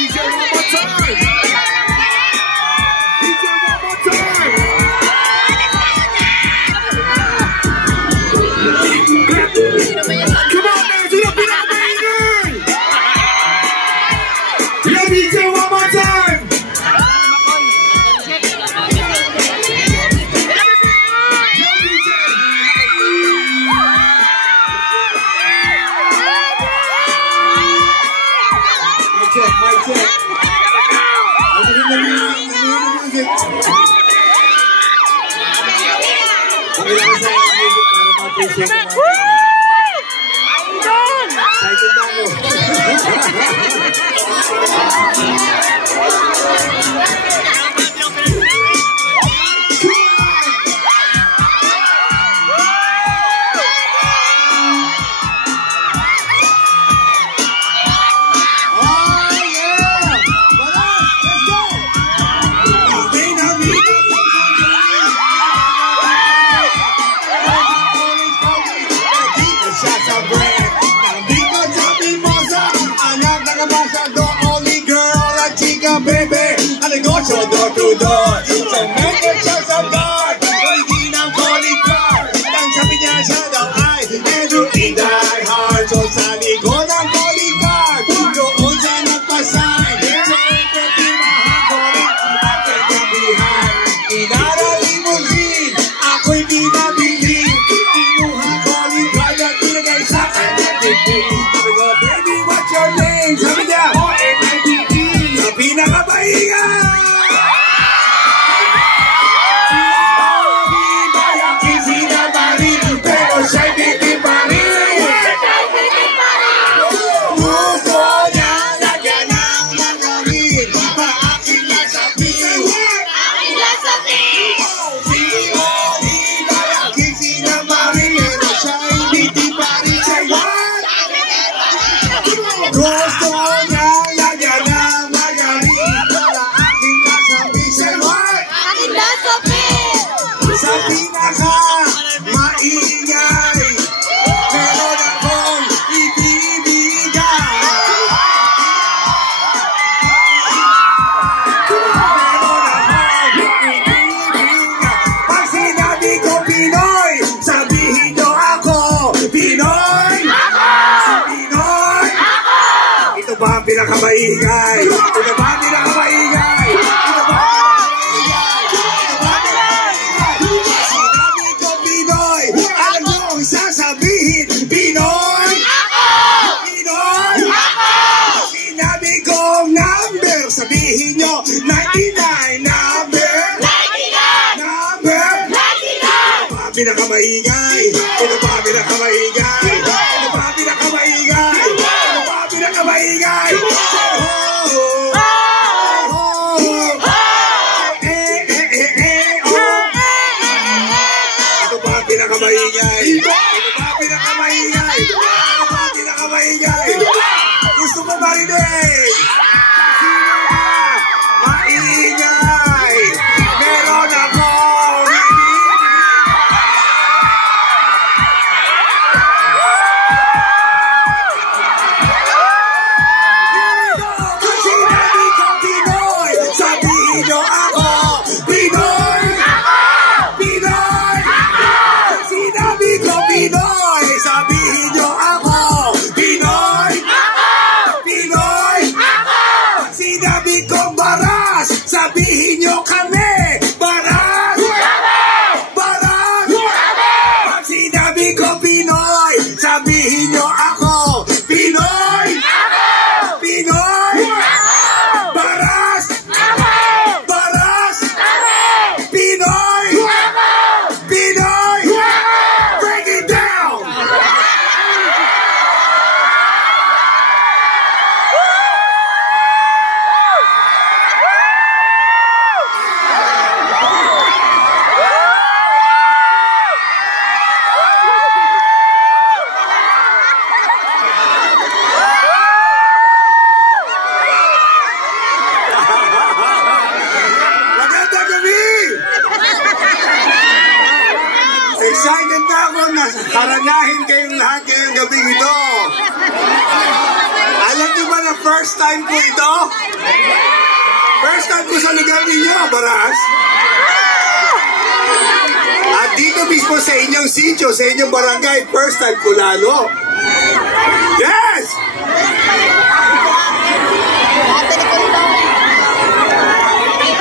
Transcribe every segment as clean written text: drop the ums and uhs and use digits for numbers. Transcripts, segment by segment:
DJ, one more time. DJ, one more time. Come on, man. Do the beat up, baby. Yeah, DJ, one more time. Check, mic check. Let me hear the music. Baby, and I go to door to door. So make the chance of God. Hindi ng calling card. Ang sabi niya siya daw ay medyo in die hard. So sa likod ng calling card, doon siya nagpasign. So everything mahakorin at kagabihan. Inaral limousine, ako'y pinabili. Kinuha calling card at pinagay sa kanya. Sabi ko, baby, what's your name? Sabi niya, pinakabahingan! Pero siya'y hindi pa rin! Gusto niya lagyan ng magaling maaking lasabihin! Si Oliva ang sinamarin pero siya'y hindi pa rin! Say what? Gusto niya lagyan ng sa pinaka maingay meron akong ibibigay. Pag sinabi ko Pinoy, sabihin nyo ako Pinoy. Pinoy. Ito ba ang pinakamaingay? Ito ba ang pinakamaingay? Ito ba sasabihin, Pinoy! Pinoy! Sinabi kong number, sabihin nyo, 99 number! 99! Number! 99! Ito ba pinakamaingay? Ito ba pinakamaingay? Ito ba pinakamaingay? Ito ba pinakamaingay? Ito ba pinakamaingay? Gusto mo marinig? Sino ba? Maingay! Meron akong kung sinabi ko Pinoy, sabihin nyo ako Pinoy! Pinoy! Kung sinabi ko Pinoy, sabihin nyo ako Pinoy! Pinoy! Sinabi kong baras, sabihin nyo kami baras! Baras! Pag sinabi ko Pinoy, sabihin nyo ako Pinoy! Pinoy! Baras! Baras! Pinoy! Pinoy! Break it down! Excited na ako na karanahin kayong lahat ngayong gabing ito. Alam niyo ba na first first time ko ito. First time ko sa lugar ninyo, Baras. At dito mismo sa inyong sitio, sa inyong barangay, first time ko lalo. Yes!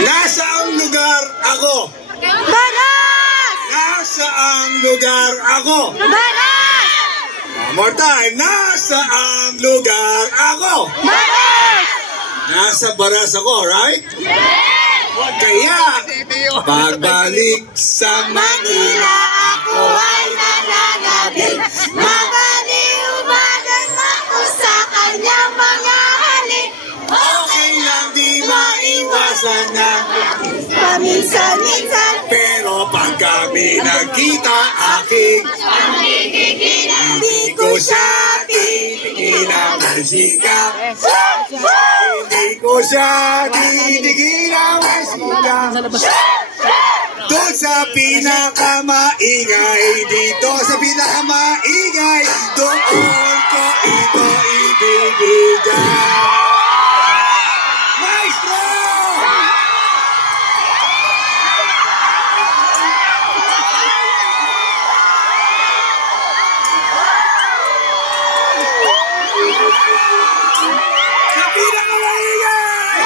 Nasaang lugar ako? Baras! Nasaang lugar ako? Baras! One more time. Nasaang lugar ako? Baras! Nasa Baras ako, right? Kaya, pagbalik sa Manila, Ako ay nananabik. Makaliumagan ako sa kanyang mga halik. okay lang di maiwasan na. Paminsan-minsan, Pero pag kami nagkita, aking hindi ko siya titigilan ang sikap. Hindi ko siya titigilan ang sikap. Doon sa pinakamaingay, dito sa pinakamaingay, doon ko ito ibibigay. Maestro! Sa pinakamaingay!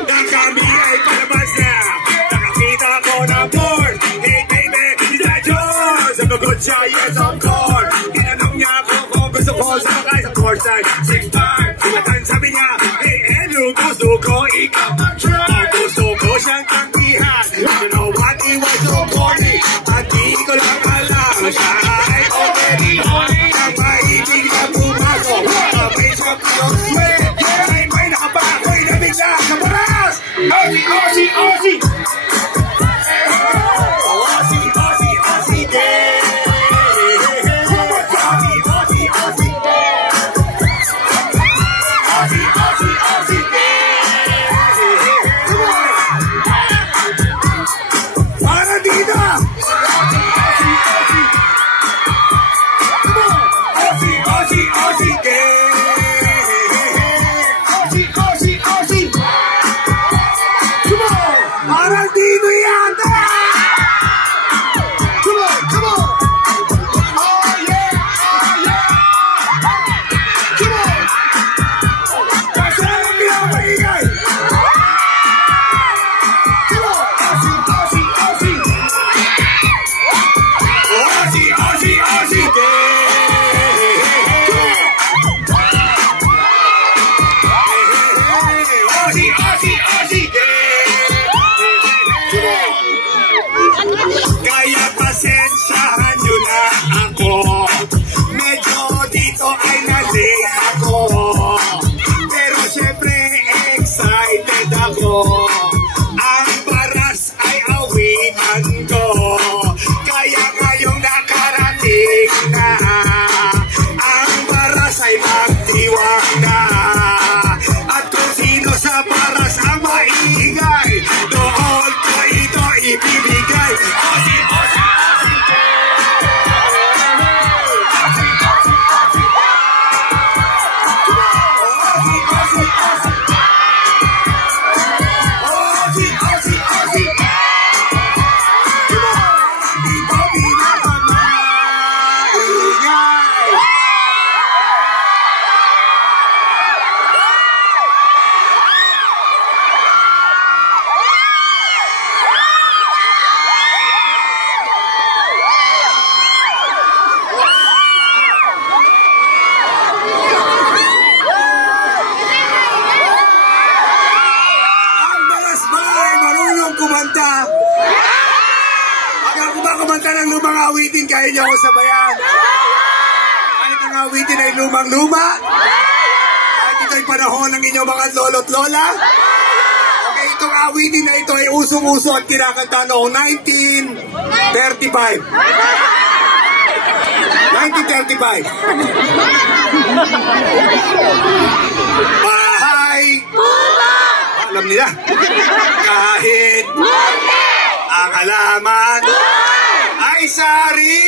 Na kami ay palabas na. Nakakita ko ng board. Hey baby, is that yours? Ang good siya, yes of course. Tinanong niya ako kung gusto ko sumakay sa courtside 6'5". At ang sabi niya, hey Andrew, gusto ko ikaw mag-try. Gusto ko siyang tangkihan. You know what, it was so corny. At di ko lang alam. Siya ay already horny. Ang maibig na pumasok. Kapit siya pero sweat. Ay may nakapakoy na bigla sa Baras. Aussie, Aussie, Aussie! Aussie, Aussie, Aussie, yeah! Aussie, Aussie, Aussie! Aussie, Aussie, Aussie, yeah! Para dito! Aussie, Aussie, Aussie, yeah! Aussie, Aussie, Aussie! Araldino yata! Come on, come on! Oh yeah, oh yeah! Come on! Kasama niya maingay! Come on! Aussie, Aussie, Aussie! Aussie, Aussie, Aussie! Aussie, Aussie, Aussie! Kaya pasensyahan nyo na ako. Medyo dito ay nalate ako. Pero syempre excited ako. Ang Baras ay awitan ko. Kaya ngayong nakarating na, ang Baras ay magdiwang na. At kung sino sa Baras ang maingay, doon ko ito ibibigay. Aussie, Aussie, Aussie, Aussie, Aussie, Aussie. Come on! Dito pinakamaingay. Ang Baras ba ay marunong kumanta? Pag ako ba kumanta ng lumang awitin, kaya niyo ako sabayan? Kahit ang awitin ay lumang-luma? Kahit ito'y panahon ng inyong mga lolo't lola? Okay, itong awitin na ito ay usong-uso at kinakanta noong 1935. 1935. Bahay. Alam nila. Kahit ang halaman ay sari.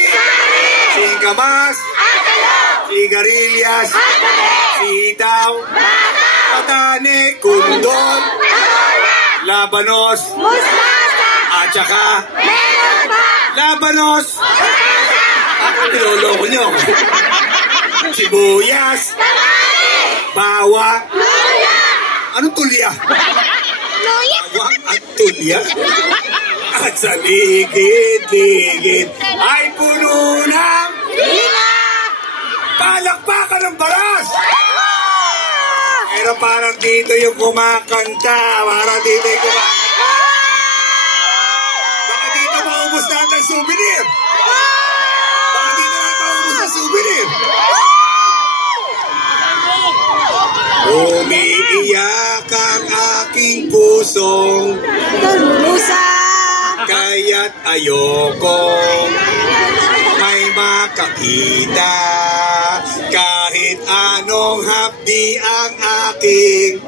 Singkamas. Sigarilyas. Sitaw. Patane. Kundol. Labanos. At saka labanos. Ako niloloko nyo. Sibuyas. Bawang. Anong tulya? Bawang at tulya. At sa ligid-ligid ay puno ng palakpakan ng baras. Pero parang dito yung kumakanta. Parang dito yung kumakanta. Baka dito maubos natin ang souvenir. Baka dito natin maubos ang souvenir. Umiiyak ang aking pusong kaya't ayokong may makakita. Kahit anong hapdi ang aking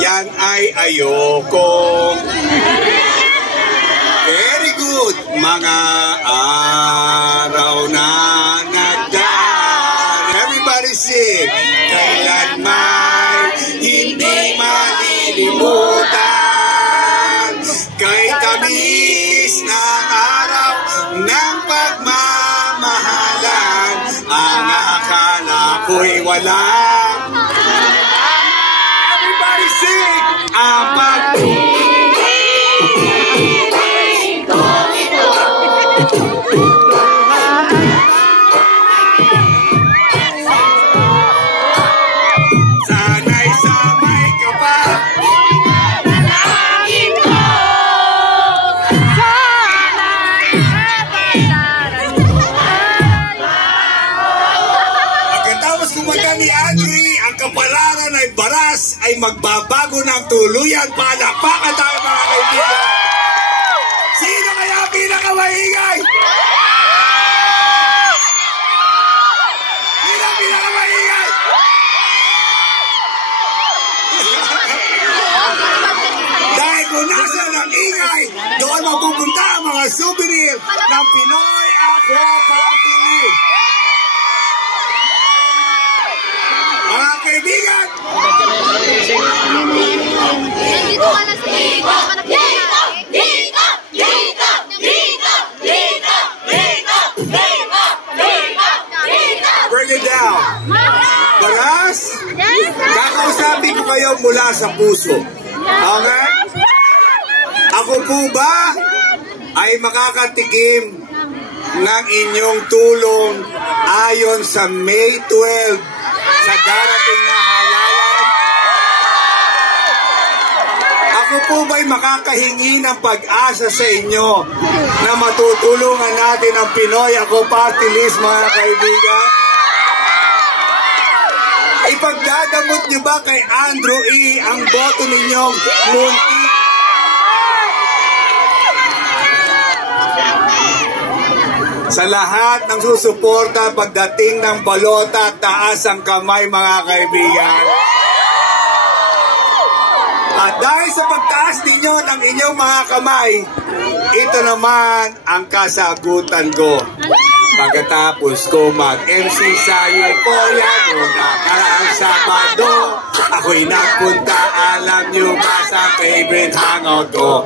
yan ay ayokong. Very good. Mga araw na nagdaan. Everybody sing. Kailan may hindi malilimutan. Kay tamis ng araw ng pagmamahalan. Ang akala ko'y walang. Everybody sing. Ang sanay-samay ka pa. Pagkatapos kumanta ni Adri, ang kapalaran ay baras ay magbabago ng tuluyan. Palakpakan tayo mga kaibigan. Sino kaya pinakamaingay? Sino pinakamaingay? Dahil kung nasa ng ingay, doon mapupunta ang mga souvenir ng Pinoy Aqua Party League. Mga kaibigan, bring it down. Baras, kakausapin ko kayo mula sa puso. Okay? Ako po ba ay makakatikim ng inyong tulong ayon sa May 12 sa darating na halalan? Ako po ba'y makakahingi ng pag-asa sa inyo na matutulungan natin ang Pinoy Ako Party List, mga kaibigan? Ipagdadamot niyo ba kay Andrew E. ang boto ninyong munti? Sa lahat ng susuporta pagdating ng balota, taas ang kamay, mga kaibigan. At dahil sa pagtaas ninyo ng inyong mga kamay, ito naman ang kasagutan ko. Pagkatapos ko mag-MC sa Euphoria noong nakaraang Sabado, ako'y nagpunta, alam nyo ba, sa favorite hangout ko.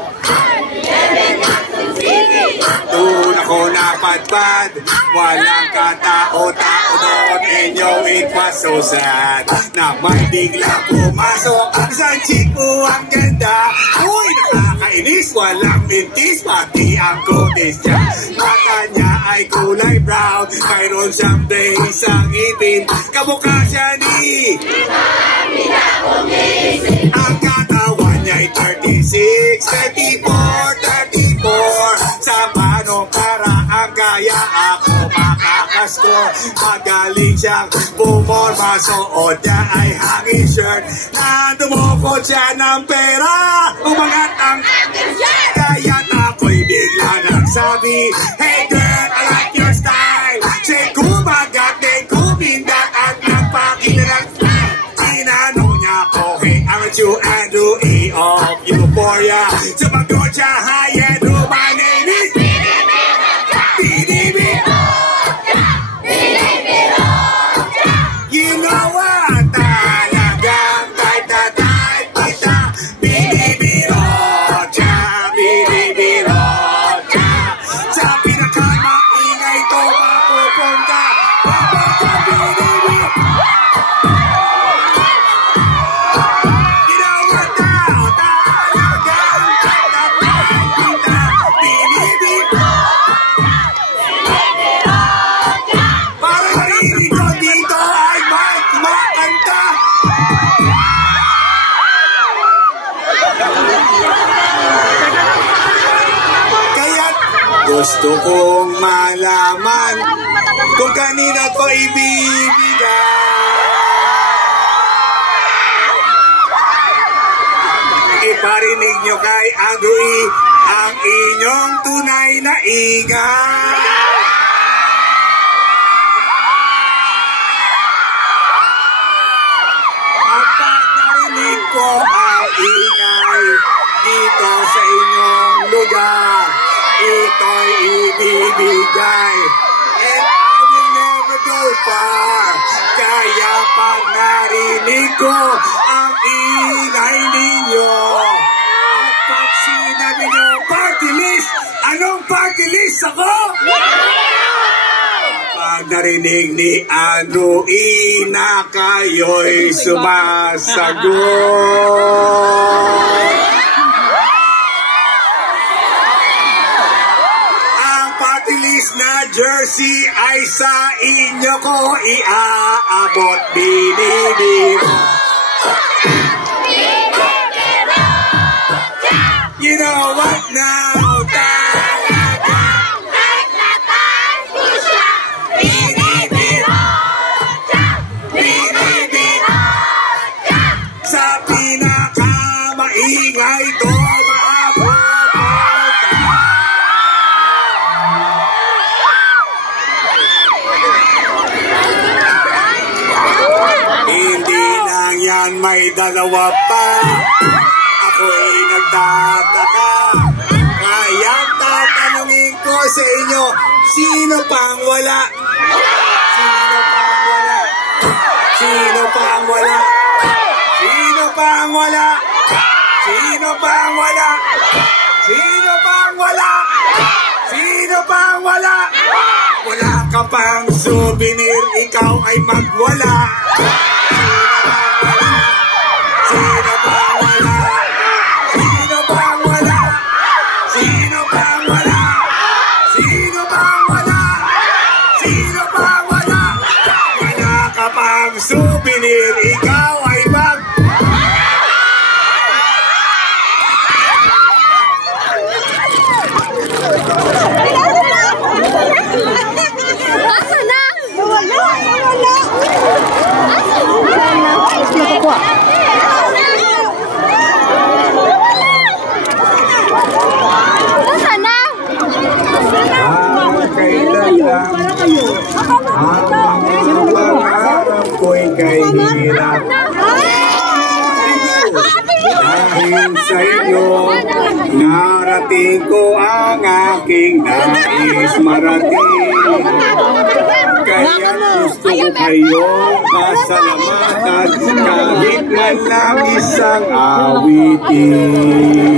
Doon ako napadpad, walang katao-tao doon, and yo, it was so sad na may bigla pumasok ang isang chiko, ang ganda. Uy, nakakainis, walang mintis, pati ang kutis niya. Mata niya ay kulay brown, mayroon siyang brace ang ipin, kamukha siya ni ang katawan niya ay 36, 34, 34. Sa paano paraang kaya ako makakaskor? Magaling siyang pumorma, suot niya ay hanging shirt, na dumukot siya ng pera, umangat ang kaya't ako'y bigla nagsabi, hey girl, I like your style. Siya kumagat, kumindat at nagpakita ng to Andrew E. of Euphoria. To my Georgia High Andrew, my name is BDB. You know what? Talagang type na type kita. BDB Rocha, BDB Rocha. Sa pinakamaingay to mapupunta. Papunta BDB. You know what now? Talagang type na type kita. BDB. Para narinig ko dito ay makanta. Kaya gusto kong malaman kung kanino ko ibibigay. Iparinig nyo kay Andrew E. ang inyong tunay na ingay. Kapag narinig ko ang ingay dito sa inyong lugar, ito'y ibibigay. And I will never go far. Kaya pag narinig ko ang ingay ninyo, at pag sinabi nyo party list, anong party list ako? Pag narinig ni Andrew E. na kayo'y sumasagot. Ang party list na jersey ay sa inyo ko iaabot. Binibiro. You know what now? Sa pinakamaingay to maapupunta. Hindi lang yan, may dalawa pa. Ako'y nagtataka. Kaya tatanungin ko sa inyo, sino pang wala? Sino pang wala? Sino pang wala? Sino pang wala? Sino pang wala? Sino pang wala? Sino pang wala? Wala ka pang souvenir, ikaw ay magwala. Sino pang wala? Sino pang wala? Sino pang wala? Sino pang wala? Sino pang wala? Wala ka pang souvenir, ikaw ay mag... Asa na? Wala! Wala! Asa na? Asa na? Kailan ang pangarap ko'y kay hirap. Dahil sa iyo, narating ko ang aking nais marating. Kaya gusto ko kayong pasalamatan kahit man lang isang awitin.